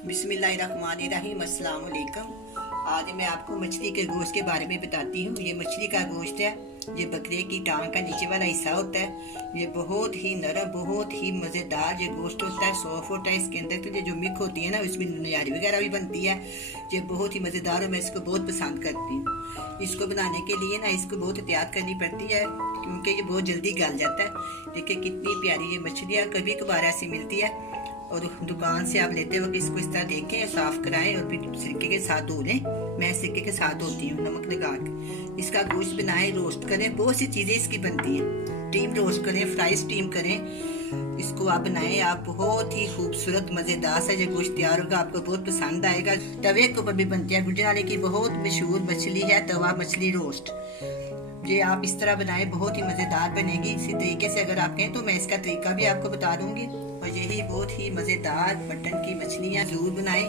बिस्मिल्लाहिर्रहमानिर्रहीम, अस्सलाम वालेकुम। आज मैं आपको मछली के गोश्त के बारे में बताती हूँ। ये मछली का गोश्त है, ये बकरे की टांग का नीचे वाला हिस्सा होता है। ये बहुत ही नरम, बहुत ही मज़ेदार ये गोश्त होता है, सॉफ्ट होता है। इसके अंदर तो ये जो मिक होती है ना, उसमें निहारी वगैरह भी बनती है। ये बहुत ही मज़ेदार और मैं इसको बहुत पसंद करती हूँ। इसको बनाने के लिए ना इसको बहुत एहतियात करनी पड़ती है, क्योंकि ये बहुत जल्दी गल जाता है। देखिए कितनी प्यारी ये मछलियाँ कभी कभार ऐसी मिलती है, और दुकान से आप लेते वक्त इसको इस तरह देखें, साफ कराएं और फिर सिरके के साथ धो लें। मैं सिरके के साथ धोती हूँ नमक लगा के। इसका गोश्त बनाएं, रोस्ट करें, बहुत सी चीज़ें इसकी बनती हैं। स्टीम रोस्ट करें, फ्राई स्टीम करें, इसको आप बनाएं। आप बहुत ही खूबसूरत मज़ेदार सा ये गोश्त तैयार होगा, आपको बहुत पसंद आएगा। तवे के ऊपर भी बनती है। गुजरावाले की बहुत मशहूर मछली है तवा मछली रोस्ट। ये आप इस तरह बनाएं, बहुत ही मज़ेदार बनेगी। इसी तरीके से अगर आप कहें तो मैं इसका तरीका भी आपको बता दूंगी। और यही बहुत ही मज़ेदार मटन की मछलियाँ ज़रूर बनाएं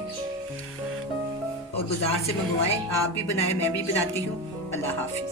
और बाज़ार से मंगवाएं। आप भी बनाएं, मैं भी बनाती हूँ। अल्लाह हाफिज़।